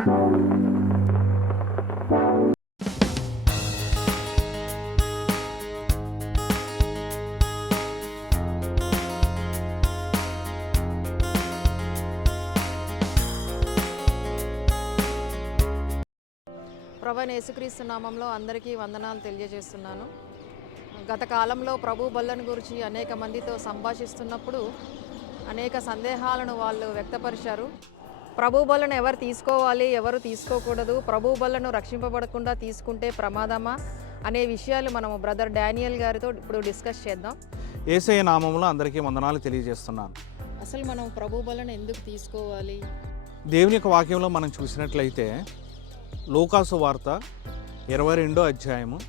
ప్రభు యేసుక్రీస్తు నామంలో అందరికీ వందనాలు తెలియజేస్తున్నాను. గత కాలంలో ప్రభు బల్లను గురించి అనేక మందితో సంభాషిస్తున్నప్పుడు అనేక సందేహాలను వాళ్ళు వ్యక్తపరిచారు. ప్రభు బల్లను ఎవరు తీసుకోవాలి ఎవరు తీసుకోకూడదు ప్రభు బల్లను రక్షింపబడకుండా తీసుకుంటే ప్రమాదమా అనే విషయాలు మనము బ్రదర్ డానియల్ గారితో ఇప్పుడు డిస్కస్ చేద్దాం. ఏసయ్య నామంలో అందరికీ వందనాలు తెలియజేస్తున్నాను. అసలు మనం ప్రభు బలను ఎందుకు తీసుకోవాలి? దేవుని యొక్క వాక్యంలో మనం చూసినట్లయితే లోకాసు వార్త ఇరవై రెండో అధ్యాయము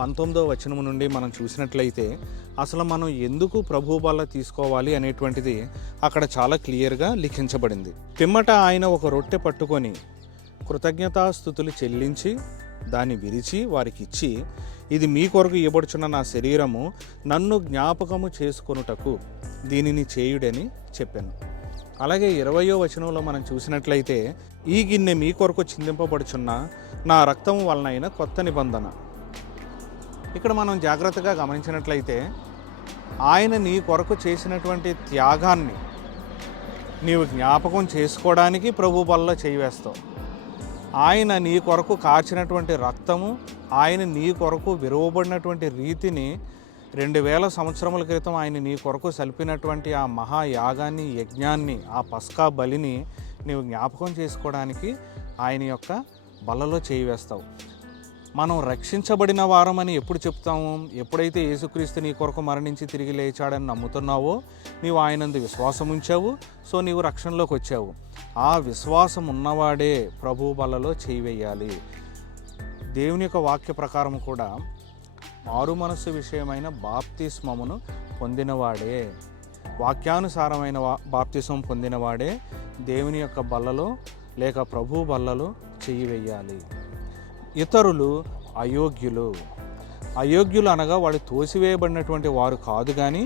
పంతొమ్మిదో వచనము నుండి మనం చూసినట్లయితే అసలు మనం ఎందుకు ప్రభు వల్ల తీసుకోవాలి అనేటువంటిది అక్కడ చాలా క్లియర్గా లిఖించబడింది. పిమ్మట ఆయన ఒక రొట్టె పట్టుకొని కృతజ్ఞతాస్థుతులు చెల్లించి దాన్ని విరిచి వారికి ఇచ్చి ఇది మీ కొరకు ఇవ్వబడుచున్న నా శరీరము నన్ను జ్ఞాపకము చేసుకొనుటకు దీనిని చేయుడని చెప్పాను. అలాగే ఇరవయో వచనంలో మనం చూసినట్లయితే ఈ గిన్నె మీ కొరకు చిందింపబడుచున్న నా రక్తము వలనైన కొత్త నిబంధన. ఇక్కడ మనం జాగ్రత్తగా గమనించినట్లయితే ఆయన నీ కొరకు చేసినటువంటి త్యాగాన్ని నీవు జ్ఞాపకం చేసుకోవడానికి ప్రభు వల్ల చేయివేస్తావు ఆయన నీ కొరకు కార్చినటువంటి రక్తము ఆయన నీ కొరకు విరువబడినటువంటి రీతిని రెండు వేల సంవత్సరముల క్రితం ఆయన నీ కొరకు సలిపినటువంటి ఆ మహాయాగాన్ని యజ్ఞాన్ని ఆ పస్కా బలిని నీవు జ్ఞాపకం చేసుకోవడానికి ఆయన యొక్క బలలో చేయివేస్తావు మనం రక్షించబడిన వారమని ఎప్పుడు చెప్తాము? ఎప్పుడైతే యేసుక్రీస్తు నీ కొరకు మరణించి తిరిగి లేచాడని నమ్ముతున్నావో నీవు ఆయనందు విశ్వాసం ఉంచావు సో నీవు రక్షణలోకి వచ్చావు. ఆ విశ్వాసం ఉన్నవాడే ప్రభు బలలో చేయివేయాలి. దేవుని యొక్క వాక్య ప్రకారం కూడా మారు మనస్సు విషయమైన బాప్తిస్మమును పొందినవాడే. వాక్యానుసారమైన వా బాప్తిస్మం పొందినవాడే దేవుని యొక్క బల్లలో లేక ప్రభు బల్లలో చెయ్యి వేయాలి ఇతరులు అయోగ్యులు. అయోగ్యులు అనగా వాళ్ళు తోసివేయబడినటువంటి వారు కాదు కానీ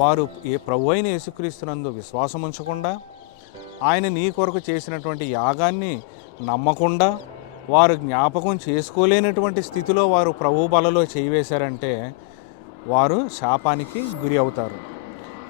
వారు ఏ ప్రభు అయిన యేసుక్రీస్తునందు విశ్వాసం ఉంచకుండా ఆయన నీ కొరకు చేసినటువంటి యాగాన్ని నమ్మకుండా వారు జ్ఞాపకం చేసుకోలేనటువంటి స్థితిలో వారు ప్రభు బలలో చేయివేశారంటే వారు శాపానికి గురి అవుతారు.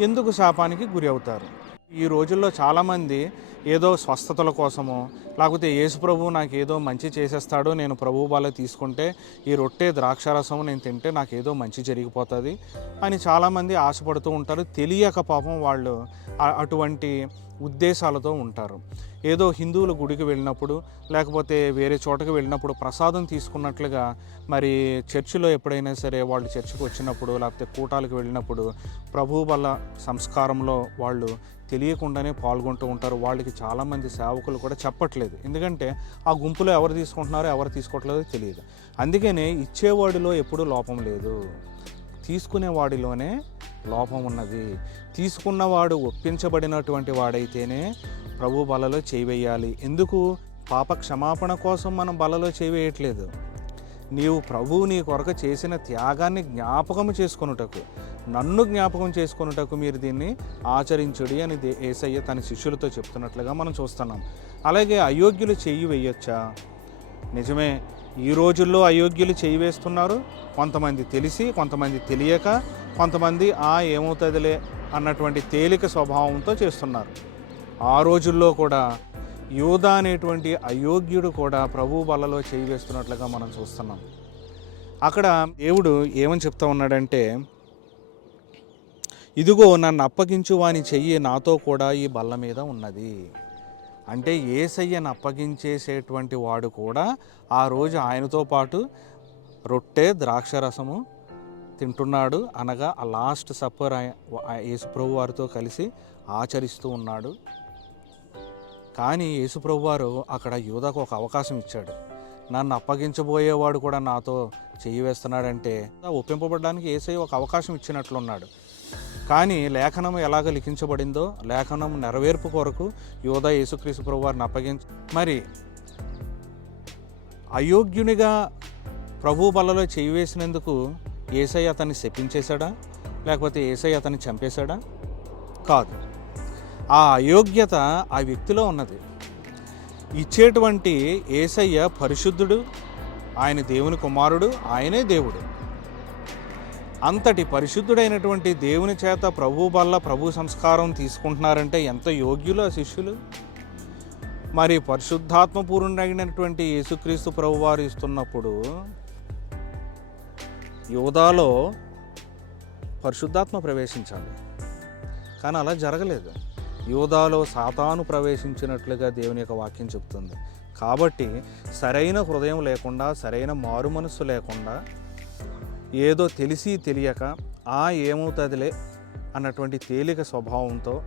ఎందుకు శాపానికి గురి అవుతారు? ఈ రోజుల్లో చాలామంది ఏదో స్వస్థతల కోసమో లేకపోతే యేసు ప్రభు నాకు ఏదో మంచి చేసేస్తాడో నేను ప్రభు బాల తీసుకుంటే ఈ రొట్టె ద్రాక్షారసం నేను తింటే నాకు ఏదో మంచి జరిగిపోతుంది అని చాలామంది ఆశపడుతూ ఉంటారు. తెలియక పాపం వాళ్ళు అటువంటి ఉద్దేశాలతో ఉంటారు. ఏదో హిందువుల గుడికి వెళ్ళినప్పుడు లేకపోతే వేరే చోటకి వెళ్ళినప్పుడు ప్రసాదం తీసుకున్నట్లుగా మరి చర్చిలో ఎప్పుడైనా సరే వాళ్ళు చర్చికి వచ్చినప్పుడు లేకపోతే కూటాలకు వెళ్ళినప్పుడు ప్రభు వల్ల సంస్కారంలో వాళ్ళు తెలియకుండానే పాల్గొంటూ ఉంటారు. వాళ్ళకి చాలామంది సేవకులు కూడా చెప్పట్లేదు. ఎందుకంటే ఆ గుంపులో ఎవరు తీసుకుంటున్నారో ఎవరు తీసుకోవట్లేదో తెలియదు. అందుకనే ఇచ్చేవాడిలో ఎప్పుడూ లోపం లేదు. తీసుకునేవాడిలోనే లోపం ఉన్నది. తీసుకున్నవాడు ఒప్పించబడినటువంటి వాడైతేనే ప్రభు బలలో చేయివేయాలి. ఎందుకు? పాప క్షమాపణ కోసం మనం బలలో చేయివేయట్లేదు. నీవు ప్రభువు నీ కొరకు చేసిన త్యాగాన్ని జ్ఞాపకం చేసుకొనుటకు నన్ను జ్ఞాపకం చేసుకొనుటకు మీరు దీన్ని ఆచరించుడి అని ఏసయ్య తన శిష్యులతో చెప్తున్నట్లుగా మనం చూస్తున్నాం. అలాగే అయోగ్యులు చెయ్యి వేయొచ్చా నిజమే ఈ రోజుల్లో అయోగ్యులు చేయి వేస్తున్నారు కొంతమంది తెలిసి కొంతమంది తెలియక కొంతమంది ఆ ఏమవుతుందిలే అన్నటువంటి తేలిక స్వభావంతో చేస్తున్నారు. ఆ రోజుల్లో కూడా యోధా అనేటువంటి అయోగ్యుడు కూడా ప్రభు బలలో చేయి వేస్తున్నట్లుగా మనం చూస్తున్నాం. అక్కడ దేవుడు ఏమని చెప్తా ఉన్నాడంటే ఇదిగో నన్ను అప్పగించు వాని చెయ్యి నాతో కూడా ఈ బల్ల మీద ఉన్నది. అంటే ఏసయ్యను అప్పగించేసేటువంటి వాడు కూడా ఆ రోజు ఆయనతో పాటు రొట్టె ద్రాక్ష రసము తింటున్నాడు. అనగా ఆ లాస్ట్ సప్పర్ యేసుప్రభు వారితో కలిసి ఆచరిస్తూ ఉన్నాడు. కానీ యేసుప్రభు వారు అక్కడ యూదకు ఒక అవకాశం ఇచ్చాడు. నన్ను అప్పగించబోయేవాడు కూడా నాతో చేయి వేస్తున్నాడంటే ఒప్పింపబడడానికి ఏసై ఒక అవకాశం ఇచ్చినట్లున్నాడు. కానీ లేఖనం ఎలాగ లిఖించబడిందో లేఖనం నెరవేర్పు కొరకు యోధ యేసుక్రీస్తు ప్రభు వారిని అప్పగించ మరి అయోగ్యునిగా ప్రభు బలలో చేయి వేసినందుకు ఏసై అతన్ని శపించేశాడా? లేకపోతే ఏసై అతన్ని చంపేశాడా? కాదు. ఆ అయోగ్యత ఆ వ్యక్తిలో ఉన్నది. ఇచ్చేటువంటి ఏసయ్య పరిశుద్ధుడు ఆయన దేవుని కుమారుడు ఆయనే దేవుడు. అంతటి పరిశుద్ధుడైనటువంటి దేవుని చేత ప్రభు వల్ల ప్రభు సంస్కారం తీసుకుంటున్నారంటే ఎంత యోగ్యులు ఆ శిష్యులు? మరి పరిశుద్ధాత్మపూర్ణమైనటువంటి యేసుక్రీస్తు ప్రభు వారు ఇస్తున్నప్పుడు యోధాలో పరిశుద్ధాత్మ ప్రవేశించాలి. కానీ అలా జరగలేదు. యోధాలో సాతాను ప్రవేశించినట్లుగా దేవుని యొక్క వాక్యం చెప్తుంది. కాబట్టి సరైన హృదయం లేకుండా సరైన మారు మనస్సు లేకుండా ఏదో తెలిసి తెలియక ఆ ఏమవుతుందిలే అన్నటువంటి తేలిక స్వభావంతో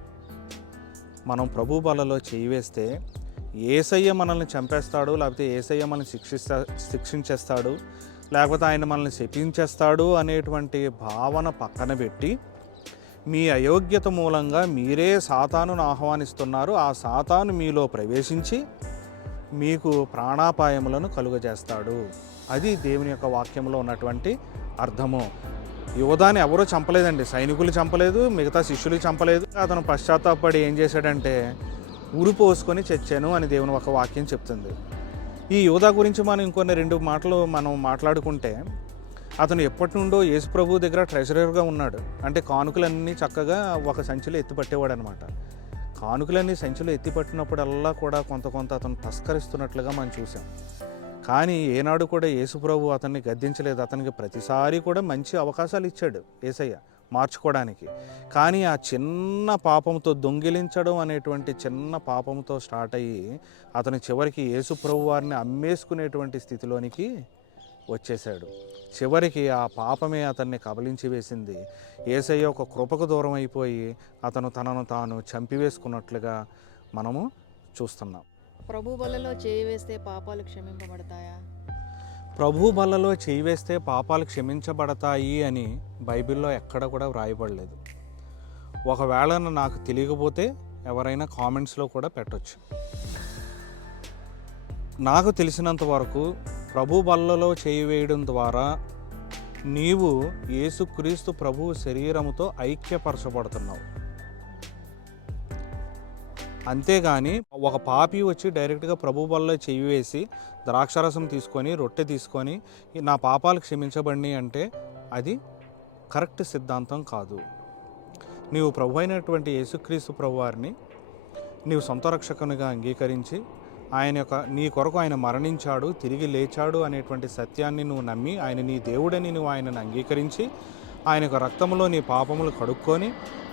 మనం ప్రభు బలలో చేయివేస్తే ఏసయ్య మనల్ని చంపేస్తాడు లేకపోతే ఏసయ్య మనల్ని శిక్షిస్తా శిక్షించేస్తాడు లేకపోతే ఆయన మనల్ని శపించేస్తాడు అనేటువంటి భావన పక్కన పెట్టి మీ అయోగ్యత మూలంగా మీరే సాతానును ఆహ్వానిస్తున్నారు. ఆ సాతాను మీలో ప్రవేశించి మీకు ప్రాణాపాయములను కలుగజేస్తాడు. అది దేవుని యొక్క వాక్యంలో ఉన్నటువంటి అర్థము. యువదాన్ని ఎవరూ చంపలేదండి. సైనికులు చంపలేదు మిగతా శిష్యులు చంపలేదు. అతను పశ్చాత్తాపడి ఏం చేశాడంటే ఉరి పోసుకొని చచ్చాను అని దేవుని ఒక వాక్యం చెప్తుంది. ఈ యువత గురించి మనం ఇంకొన్ని రెండు మాటలు మనం మాట్లాడుకుంటే అతను ఎప్పటి నుండో యేసు ప్రభు దగ్గర ట్రెజరర్గా ఉన్నాడు. అంటే కానుకలన్నీ చక్కగా ఒక సంచిలో ఎత్తిపట్టేవాడు అనమాట కానుకలన్నీ సంచిలో ఎత్తిపట్టినప్పుడల్లా కూడా కొంత కొంత అతను తస్కరిస్తున్నట్లుగా మనం చూసాం. కానీ ఏనాడు కూడా యేసుప్రభు అతన్ని గద్దించలేదు. అతనికి ప్రతిసారి కూడా మంచి అవకాశాలు ఇచ్చాడు ఏసయ్య మార్చుకోవడానికి. కానీ ఆ చిన్న పాపంతో దొంగిలించడం అనేటువంటి చిన్న పాపంతో స్టార్ట్ అయ్యి అతను చివరికి యేసుప్రభు వారిని అమ్మేసుకునేటువంటి స్థితిలోనికి వచ్చేసాడు చివరికి ఆ పాపమే అతన్ని కబలించి వేసింది. ఏసయ్య ఒక కృపకు దూరం అయిపోయి అతను తనను తాను చంపివేసుకున్నట్లుగా మనము చూస్తున్నాం. ప్రభు బలలో చేయి వేస్తే పాపాలు క్షమింపబడతాయా? ప్రభు బలలో చేయి వేస్తే పాపాలు క్షమించబడతాయి అని బైబిల్లో ఎక్కడ కూడా వ్రాయబడలేదు. ఒకవేళ నాకు తెలియకపోతే ఎవరైనా కామెంట్స్లో కూడా పెట్టొచ్చు. నాకు తెలిసినంత వరకు ప్రభు బల్లలో చేయి వేయడం ద్వారా నీవు యేసుక్రీస్తు ప్రభు శరీరముతో ఐక్యపరచబడుతున్నావు. అంతేగాని ఒక పాపి వచ్చి డైరెక్ట్గా ప్రభు బల్లో చెయ్యి వేసి ద్రాక్షారసం తీసుకొని రొట్టె తీసుకొని నా పాపాలు క్షమించబడి అంటే అది కరెక్ట్ సిద్ధాంతం కాదు. నీవు ప్రభు అయినటువంటి యేసుక్రీస్తు ప్రభు వారిని నీవు సొంత రక్షకునిగా అంగీకరించి ఆయన యొక్క నీ కొరకు ఆయన మరణించాడు తిరిగి లేచాడు అనేటువంటి సత్యాన్ని నువ్వు నమ్మి ఆయన నీ దేవుడని నువ్వు ఆయనను అంగీకరించి ఆయన యొక్క రక్తంలో నీ పాపములు కడుక్కొని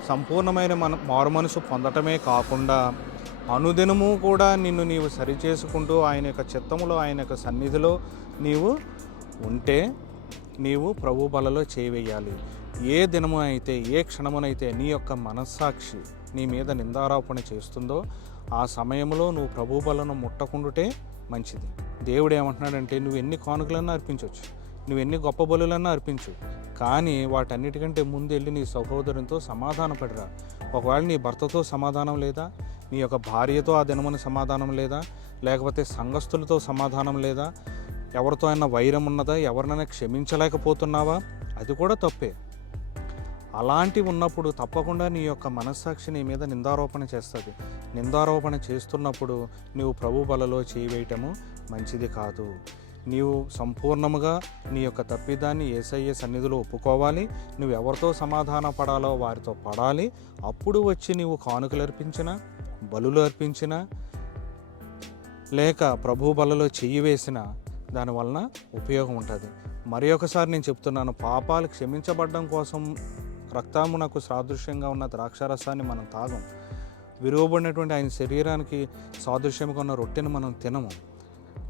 సంపూర్ణమైన మన మారు మనసు పొందటమే కాకుండా అనుదినము కూడా నిన్ను నీవు సరిచేసుకుంటూ ఆయన యొక్క చిత్తములో ఆయన యొక్క సన్నిధిలో నీవు ఉంటే నీవు ప్రభు బలలో చేవేయాలి ఏ దినము అయితే ఏ క్షణమునైతే నీ యొక్క మనస్సాక్షి నీ మీద నిందారోపణ చేస్తుందో ఆ సమయంలో నువ్వు ప్రభు బలను ముట్టకుండుటే మంచిది. దేవుడు ఏమంటున్నాడంటే నువ్వు ఎన్ని కానుకలన్నా అర్పించవచ్చు నువ్వు ఎన్ని గొప్ప బలులన్నా అర్పించు. కానీ వాటన్నిటికంటే ముందు వెళ్ళి నీ సహోదరునితో సమాధాన పడిరా. ఒకవేళ నీ భర్తతో సమాధానం లేదా నీ యొక్క భార్యతో ఆ దినమున సమాధానం లేదా లేకపోతే సంఘస్థులతో సమాధానం లేదా ఎవరితో అయినా వైరం ఉన్నదా ఎవరినైనా క్షమించలేకపోతున్నావా? అది కూడా తప్పే. అలాంటివి ఉన్నప్పుడు తప్పకుండా నీ యొక్క మనస్సాక్షి నీ మీద నిందారోపణ చేస్తుంది. నిందారోపణ చేస్తున్నప్పుడు నీవు ప్రభు బలలో చేయవేయటము మంచిది కాదు. నీవు సంపూర్ణముగా నీ యొక్క తప్పిదాన్ని ఏసయ్య సన్నిధిలో ఒప్పుకోవాలి. నువ్వు ఎవరితో సమాధాన పడాలో వారితో పడాలి. అప్పుడు వచ్చి నీవు కానుకలు అర్పించిన బలులు అర్పించిన లేక ప్రభు బలలో చెయ్యి వేసిన దానివలన ఉపయోగం ఉంటుంది. మరి ఒకసారి నేను చెప్తున్నాను పాపాలు క్షమించబడడం కోసం రక్తమునకు సాదృశ్యంగా ఉన్న ద్రాక్షారసాన్ని మనం తాగం. విరువబడినటువంటి ఆయన శరీరానికి సాదృశ్యంగా ఉన్న రొట్టెను మనం తినము.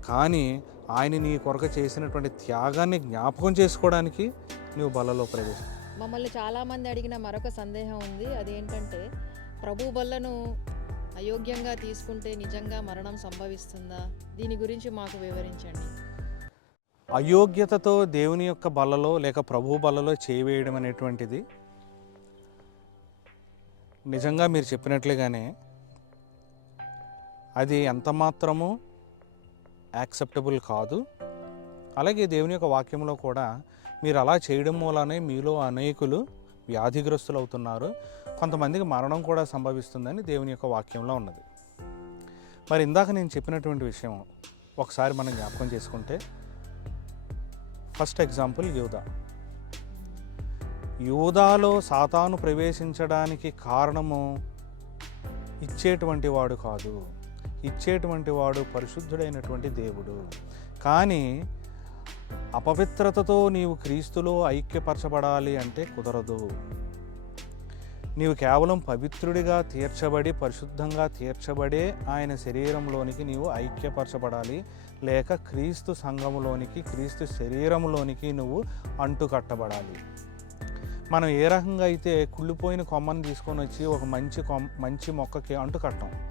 కానీ ఆయన నీ కొరకు చేసినటువంటి త్యాగాన్ని జ్ఞాపకం చేసుకోవడానికి నువ్వు బలలో ప్రవేశం మమ్మల్ని చాలామంది అడిగిన మరొక సందేహం ఉంది. అదేంటంటే ప్రభు బల్లను అయోగ్యంగా తీసుకుంటే నిజంగా మరణం సంభవిస్తుందా? దీని గురించి మాకు వివరించండి. అయోగ్యతతో దేవుని యొక్క బలలో లేక ప్రభు బలలో చేయవేయడం అనేటువంటిది నిజంగా మీరు చెప్పినట్లుగానే అది ఎంత మాత్రము యాక్సెప్టబుల్ కాదు. అలాగే దేవుని యొక్క వాక్యంలో కూడా మీరు అలా చేయడం మూలనే మీలో అనేకులు వ్యాధిగ్రస్తులు అవుతున్నారు. కొంతమందికి మరణం కూడా సంభవిస్తుందని దేవుని యొక్క వాక్యంలో ఉన్నది. మరి ఇందాక నేను చెప్పినటువంటి విషయం ఒకసారి మనం జ్ఞాపకం చేసుకుంటే ఫస్ట్ ఎగ్జాంపుల్ యూదా. యూదాలో సాతాను ప్రవేశించడానికి కారణము ఇచ్చేటువంటి వాడు కాదు. ఇచ్చేటువంటి వాడు పరిశుద్ధుడైనటువంటి దేవుడు. కానీ అపవిత్రతతో నీవు క్రీస్తులో ఐక్యపరచబడాలి అంటే కుదరదు. నీవు కేవలం పవిత్రుడిగా తీర్చబడి పరిశుద్ధంగా తీర్చబడే ఆయన శరీరంలోనికి నీవు ఐక్యపరచబడాలి. లేక క్రీస్తు సంఘములోనికి క్రీస్తు శరీరంలోనికి నువ్వు అంటుకట్టబడాలి. మనం ఏ రకంగా అయితే కుళ్ళిపోయిన కొమ్మను తీసుకొని వచ్చి ఒక మంచి కొమ్మ మంచి మొక్కకి అంటుకట్టాం.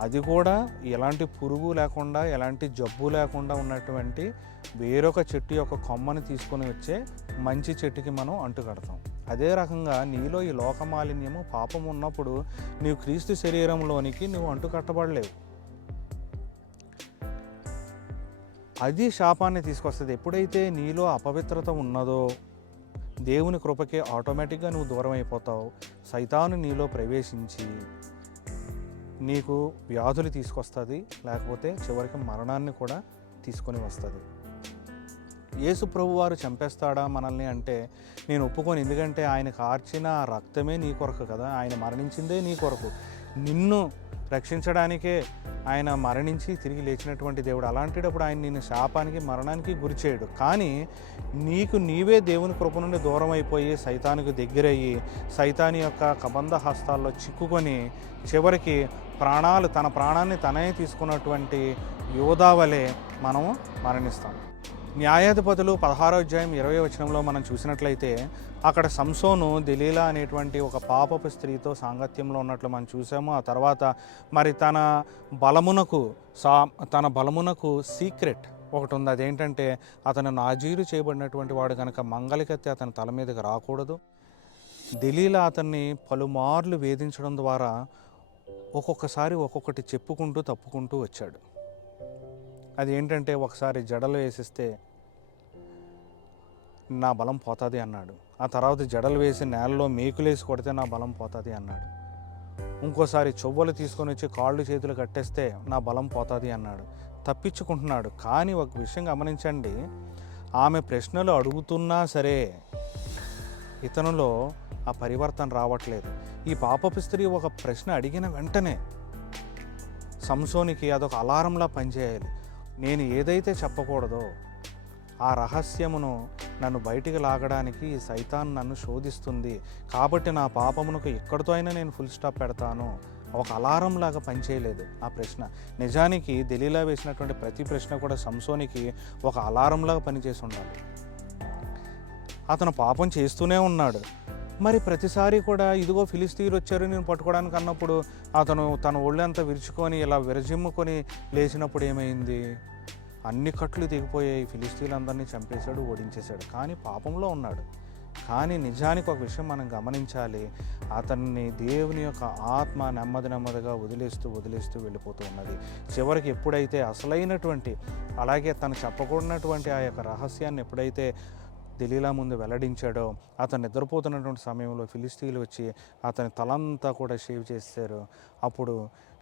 అది కూడా ఎలాంటి పురుగు లేకుండా ఎలాంటి జబ్బు లేకుండా ఉన్నటువంటి వేరొక చెట్టు యొక్క కొమ్మని తీసుకొని వచ్చే మంచి చెట్టుకి మనం అంటుకడతాం. అదే రకంగా నీలో ఈ లోకమాలిన్యము పాపం ఉన్నప్పుడు నీవు క్రీస్తు శరీరంలోనికి నువ్వు అంటుకట్టబడలేవు. అది శాపాన్ని తీసుకొస్తుంది. ఎప్పుడైతే నీలో అపవిత్రత ఉన్నదో దేవుని కృపకే ఆటోమేటిక్గా నువ్వు దూరం అయిపోతావు సైతాను నీలో ప్రవేశించి నీకు వ్యాధులు తీసుకొస్తుంది లేకపోతే చివరికి మరణాన్ని కూడా తీసుకొని వస్తుంది. యేసు ప్రభు వారు చంపేస్తాడా మనల్ని అంటే నేను ఒప్పుకొని. ఎందుకంటే ఆయన కార్చిన రక్తమే నీ కొరకు కదా. ఆయన మరణించిందే నీ కొరకు. నిన్ను రక్షించడానికే ఆయన మరణించి తిరిగి లేచినటువంటి దేవుడు అలాంటిటప్పుడు ఆయన నిన్ను శాపానికి మరణానికి గురి చేయడు. కానీ నీకు నీవే దేవుని కృప నుండి దూరం అయిపోయి సైతానికి దగ్గరయ్యి సైతాని యొక్క కబంధ హస్తాల్లో చిక్కుకొని చివరికి ప్రాణాలు తన ప్రాణాన్ని తనే తీసుకున్నటువంటి యోధావలే మనము మరణిస్తాం. న్యాయాధిపతులు పదహారో అధ్యాయం ఇరవై వచనంలో మనం చూసినట్లయితే అక్కడ సంసోను దిలీలా అనేటువంటి ఒక పాపపు స్త్రీతో సాంగత్యంలో ఉన్నట్లు మనం చూసాము. ఆ తర్వాత మరి తన బలమునకు సా తన బలమునకు సీక్రెట్ ఒకటి ఉంది. అదేంటంటే అతను నాజీరు చేయబడినటువంటి వాడు కనుక మంగళకత్తి అతని తల మీదకి రాకూడదు. దిలీలా అతన్ని పలుమార్లు వేధించడం ద్వారా ఒక్కొక్కసారి ఒక్కొక్కటి చెప్పుకుంటూ తప్పుకుంటూ వచ్చాడు. అది ఏంటంటే ఒకసారి జడలు వేసిస్తే నా బలం పోతుంది అన్నాడు. ఆ తర్వాత జడలు వేసి నేలలో మేకులేసి కొడితే నా బలం పోతుంది అన్నాడు. ఇంకోసారి చెవ్వలు తీసుకొని వచ్చి కాళ్ళు చేతులు కట్టేస్తే నా బలం పోతుంది అన్నాడు. తప్పించుకుంటున్నాడు. కానీ ఒక విషయం గమనించండి. ఆమె ప్రశ్నలు అడుగుతున్నా సరే ఇతనులో ఆ పరివర్తన రావట్లేదు. ఈ పాపపు స్త్రీ ఒక ప్రశ్న అడిగిన వెంటనే సంసోనికి అదొక అలారంలా పనిచేయాలి. నేను ఏదైతే చెప్పకూడదో ఆ రహస్యమును నన్ను బయటికి లాగడానికి ఈ సైతాన్ నన్ను శోధిస్తుంది. కాబట్టి నా పాపమునకు ఎక్కడితో అయినా నేను ఫుల్ స్టాప్ పెడతాను. ఒక అలారం లాగా పనిచేయలేదు ఆ ప్రశ్న. నిజానికి దిలీలా వేసినటువంటి ప్రతి ప్రశ్న కూడా సంసోనికి ఒక అలారంలాగా పనిచేసి ఉండాలి. అతను పాపం చేస్తూనే ఉన్నాడు. మరి ప్రతిసారి కూడా ఇదిగో ఫిలిస్తీన్లు వచ్చారు నేను పట్టుకోవడానికి అన్నప్పుడు అతను తన ఒళ్ళంతా విరుచుకొని ఇలా విరజిమ్ముకొని లేచినప్పుడు ఏమైంది? అన్ని కట్లు దిగిపోయాయి ఫిలిస్తీన్లందరినీ చంపేశాడు ఓడించేశాడు. కానీ పాపంలో ఉన్నాడు. కానీ నిజానికి ఒక విషయం మనం గమనించాలి. అతన్ని దేవుని యొక్క ఆత్మ నెమ్మది నెమ్మదిగా వదిలేస్తూ వదిలేస్తూ వెళ్ళిపోతూ ఉన్నది. చివరికి ఎప్పుడైతే అసలైనటువంటి అలాగే తను చెప్పకూడనటువంటి ఆ యొక్క రహస్యాన్ని ఎప్పుడైతే దలీలా ముందు వెల్లడించాడో అతను నిద్రపోతున్నటువంటి సమయంలో ఫిలిస్తీన్లు వచ్చి అతని తలంతా కూడా షేవ్ చేశారు అప్పుడు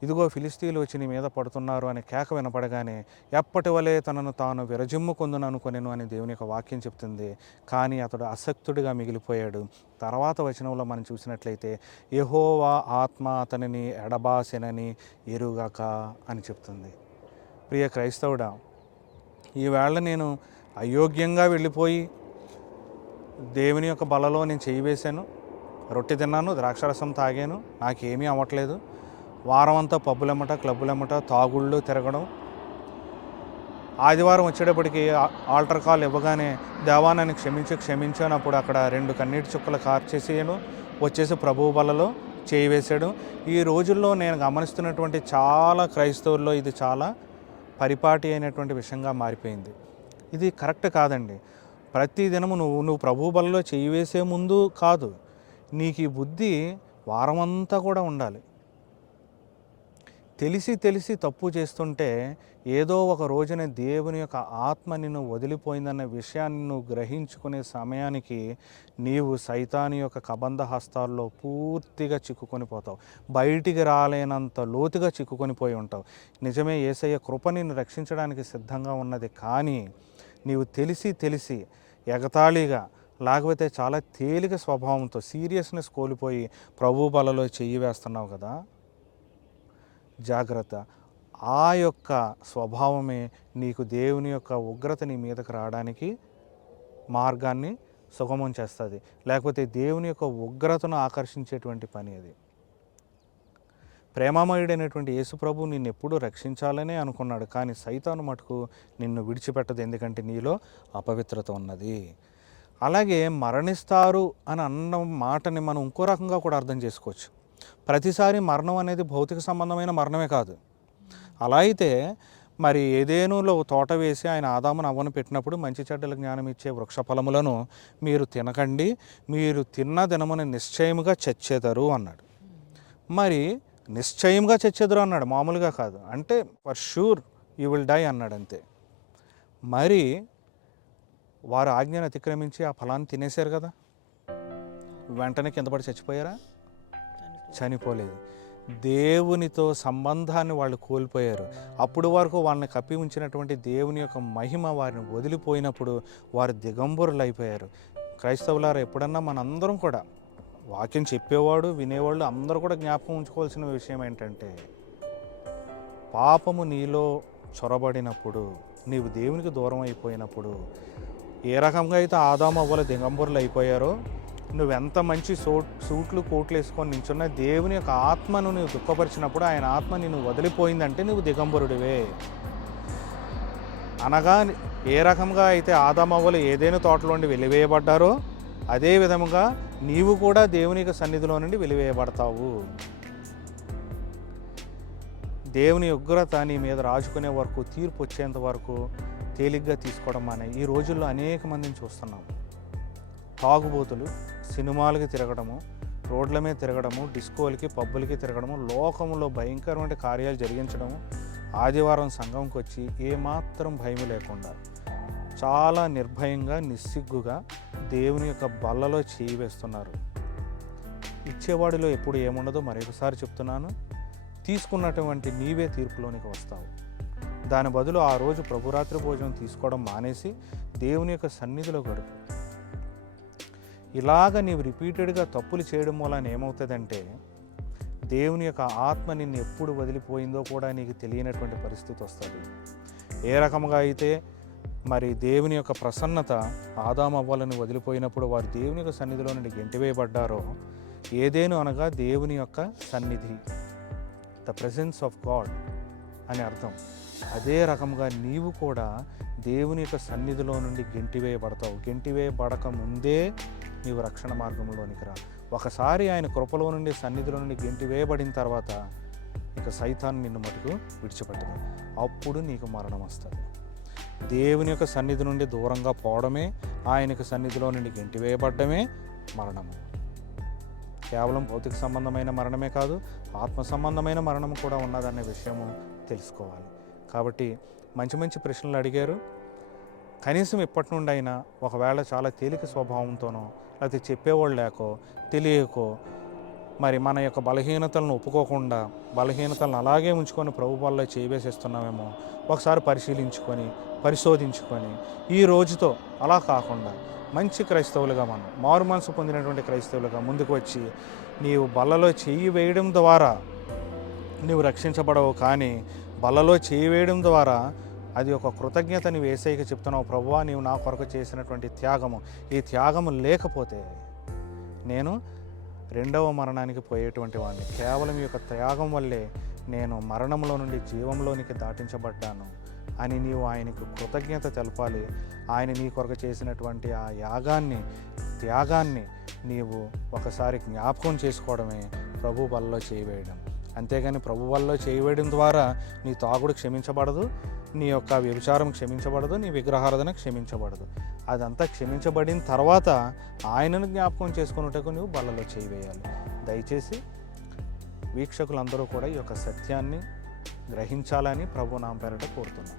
ఇదిగో ఫిలిస్తీన్లు వచ్చి నీ మీద పడుతున్నారు అని కేక వినపడగానే ఎప్పటి వలె తనను తాను విరజిమ్ముకుందును అనుకొనెను అని దేవుని యొక్క వాక్యం చెప్తుంది. కానీ అతడు అసక్తుడిగా మిగిలిపోయాడు. తర్వాత వచనంలో మనం చూసినట్లయితే యహోవా ఆత్మ అతనిని ఎడబాసెనని ఎరుగాక అని చెప్తుంది. ప్రియ క్రైస్తవుడా ఈవేళ నేను అయోగ్యంగా వెళ్ళిపోయి దేవుని యొక్క బలలో నేను చేయి వేశాను రొట్టె తిన్నాను ద్రాక్షరసం తాగాను నాకేమీ అవ్వట్లేదు. వారం అంతా పబ్బులెమ్మట క్లబ్బులెమ్మట తాగుళ్ళు తిరగడం. ఆదివారం వచ్చేటప్పటికి ఆల్టర్ కాల్ ఇవ్వగానే దేవా నన్ను క్షమించి క్షమించాను అప్పుడు అక్కడ రెండు కన్నీటి చుక్కలు కార్చేసేయను. వచ్చేసి ప్రభువు బలలో చేయి వేశాడు. ఈ రోజుల్లో నేను గమనిస్తున్నటువంటి చాలా క్రైస్తవుల్లో ఇది చాలా పరిపాటి అయినటువంటి విషయంగా మారిపోయింది. ఇది కరెక్ట్ కాదండి. ప్రతి దినము నువ్వు నువ్వు ప్రభు బలలో చేయి వేసే ముందు కాదు నీకు ఈ బుద్ధి వారమంతా కూడా ఉండాలి. తెలిసి తెలిసి తప్పు చేస్తుంటే ఏదో ఒక రోజున దేవుని యొక్క ఆత్మ నిన్ను వదిలిపోయిందన్న విషయాన్ని నువ్వు గ్రహించుకునే సమయానికి నీవు సైతాని యొక్క కబంధ హస్తాల్లో పూర్తిగా చిక్కుకొని పోతావు. బయటికి రాలేనంత లోతుగా చిక్కుకొని పోయి ఉంటావు. నిజమే ఏసయ్య కృప నిన్ను రక్షించడానికి సిద్ధంగా ఉన్నది. కానీ నీవు తెలిసి తెలిసి ఎగతాళిగా లేకపోతే చాలా తేలిక స్వభావంతో సీరియస్నెస్ కోల్పోయి ప్రభు బలలో చెయ్యి వేస్తున్నావు కదా. జాగ్రత్త. ఆ యొక్క స్వభావమే నీకు దేవుని యొక్క ఉగ్రత నీ మీదకు రావడానికి మార్గాన్ని సుగమం చేస్తుంది. లేకపోతే దేవుని యొక్క ఉగ్రతను ఆకర్షించేటువంటి పని అది. ప్రేమామయుడైనటువంటి యేసుప్రభు నిన్ను ఎప్పుడూ రక్షించాలనే అనుకున్నాడు. కానీ సైతాను మటుకు నిన్ను విడిచిపెట్టదు. ఎందుకంటే నీలో అపవిత్రత ఉన్నది. అలాగే మరణిస్తారు అని అన్న మాటని మనం ఇంకో రకంగా కూడా అర్థం చేసుకోవచ్చు. ప్రతిసారి మరణం అనేది భౌతిక సంబంధమైన మరణమే కాదు. అలా అయితే మరి ఏదేనులో తోట వేసి ఆయన ఆదామును అవ్వను పెట్టినప్పుడు మంచి చెడ్డల జ్ఞానం ఇచ్చే వృక్ష ఫలములను మీరు తినకండి. మీరు తిన్న దినమున నిశ్చయముగా చచ్చేదరు అన్నాడు. మరి నిశ్చయంగా చచ్చెదరు అన్నాడు. మామూలుగా కాదు. అంటే for sure you will die అన్నాడు అంతే మరి వారు ఆజ్ఞను అతిక్రమించి ఆ ఫలాన్ని తినేశారు కదా. వెంటనే కింద పడి చచ్చిపోయారా? చనిపోలేదు. దేవునితో సంబంధాన్ని వాళ్ళు కోల్పోయారు. అప్పుడు వరకు వాళ్ళని కప్పి ఉంచినటువంటి దేవుని యొక్క మహిమ వారిని వదిలిపోయినప్పుడు వారు దిగంబరులు అయిపోయారు క్రైస్తవులారు ఎప్పుడన్నా మనందరం కూడా వాక్యం చెప్పేవాడు వినేవాళ్ళు అందరూ కూడా జ్ఞాపకం ఉంచుకోవాల్సిన విషయం ఏంటంటే పాపము నీలో చొరబడినప్పుడు నీవు దేవునికి దూరం అయిపోయినప్పుడు ఏ రకంగా అయితే ఆదాము అవ్వల దిగంబరులు అయిపోయారో నువ్వెంత మంచి సో సూట్లు కోట్లు వేసుకొని నించున్నా దేవుని యొక్క ఆత్మను నువ్వు దుఃఖపరిచినప్పుడు ఆయన ఆత్మ నిన్ను వదిలిపోయిందంటే నువ్వు దిగంబరుడివే. అనగా ఏ రకంగా అయితే ఆదామవ్వలు ఏదైనా తోటలోండి వెలివేయబడ్డారో అదే విధముగా నీవు కూడా దేవుని యొక్క సన్నిధిలో నుండి వెలివేయబడతావు. దేవుని ఉగ్రత నీ మీద రాజుకునే వరకు తీర్పు వచ్చేంత వరకు తేలిగ్గా తీసుకోవడం మానే. ఈ రోజుల్లో అనేక మందిని చూస్తున్నాం. తాగుబోతులు సినిమాలకి తిరగడము రోడ్ల మీద తిరగడము డిస్కోలకి పబ్బులకి తిరగడము లోకంలో భయంకరమైన కార్యాలు జరిగించడము ఆదివారం సంఘంకి వచ్చి ఏమాత్రం భయం లేకుండా చాలా నిర్భయంగా నిస్సిగ్గుగా దేవుని యొక్క బల్లలో చేయి వేస్తున్నారు. ఇచ్చేవాడిలో ఎప్పుడు ఏముండదో మరొకసారి చెప్తున్నాను. తీసుకున్నటువంటి నీవే తీర్పులోనికి వస్తావు. దాని బదులు ఆ రోజు ప్రభురాత్రి భోజనం తీసుకోవడం మానేసి దేవుని యొక్క సన్నిధిలో గడుపు. ఇలాగ నీవు రిపీటెడ్గా తప్పులు చేయడం వలన ఏమవుతుందంటే దేవుని యొక్క ఆత్మ నిన్ను ఎప్పుడు వదిలిపోయిందో కూడా నీకు తెలియనటువంటి పరిస్థితి వస్తుంది. ఏ రకంగా అయితే మరి దేవుని యొక్క ప్రసన్నత ఆదామవ్వాలని వదిలిపోయినప్పుడు వారు దేవుని యొక్క సన్నిధిలో నుండి గెంటివేయబడ్డారో ఏదేను అనగా దేవుని యొక్క సన్నిధి. ద ప్రెసెన్స్ ఆఫ్ గాడ్ అని అర్థం. అదే రకంగా నీవు కూడా దేవుని యొక్క సన్నిధిలో నుండి గెంటివేయబడతావు గెంటివేయబడక ముందే నీవు రక్షణ మార్గంలోనికి రా. ఒకసారి ఆయన కృపలో నుండి సన్నిధిలో నుండి గెంటివేయబడిన తర్వాత ఇక సైతాన్ నిన్ను మటుకు విడిచిపెట్టదు. అప్పుడు నీకు మరణం వస్తుంది. దేవుని యొక్క సన్నిధి నుండి దూరంగా పోవడమే ఆయన యొక్క సన్నిధిలో నుండి గెంటివేయబడ్డమే మరణము. కేవలం భౌతిక సంబంధమైన మరణమే కాదు ఆత్మ సంబంధమైన మరణం కూడా ఉన్నదనే విషయము తెలుసుకోవాలి. కాబట్టి మంచి మంచి ప్రశ్నలు అడిగారు. కనీసం ఇప్పటి నుండి అయినా ఒకవేళ చాలా తేలిక స్వభావంతోనో లేకపోతే చెప్పేవాళ్ళు లేకో తెలియకో మరి మన యొక్క బలహీనతలను ఒప్పుకోకుండా బలహీనతలను అలాగే ఉంచుకొని ప్రభు వల్ల చేయవేసేస్తున్నామేమో ఒకసారి పరిశీలించుకొని పరిశోధించుకొని ఈ రోజుతో అలా కాకుండా మంచి క్రైస్తవులుగా మనం మారు మనసు పొందినటువంటి క్రైస్తవులుగా ముందుకు వచ్చి నీవు బల్లలో చేయి వేయడం ద్వారా నీవు రక్షించబడవు కానీ బల్లలో చేయి వేయడం ద్వారా అది ఒక కృతజ్ఞత నీవు ఏసైకి చెప్తున్నావు ప్రభువా నీవు నా కొరకు చేసినటువంటి త్యాగము ఈ త్యాగము లేకపోతే నేను రెండవ మరణానికి పోయేటువంటి వాడిని. కేవలం ఈ యొక్క త్యాగం వల్లే నేను మరణంలో నుండి జీవంలోనికి దాటించబడ్డాను అని నీవు ఆయనకు కృతజ్ఞత తెలపాలి. ఆయన నీ కొరకు చేసినటువంటి ఆ యాగాన్ని త్యాగాన్ని నీవు ఒకసారి జ్ఞాపకం చేసుకోవడమే ప్రభు బలలో చేయవేయడం అంతేగాని ప్రభు వల్ల చేయవేయడం ద్వారా నీ తాగుడు క్షమించబడదు. నీ యొక్క వ్యభిచారం క్షమించబడదు నీ విగ్రహారాధన క్షమించబడదు. అదంతా క్షమించబడిన తర్వాత ఆయనను జ్ఞాపకం చేసుకున్నట్టుకు నువ్వు బలలో చేయవేయాలి దయచేసి వీక్షకులందరూ కూడా ఈ యొక్క సత్యాన్ని గ్రహించాలని ప్రభు నా పేరట కోరుతున్నాను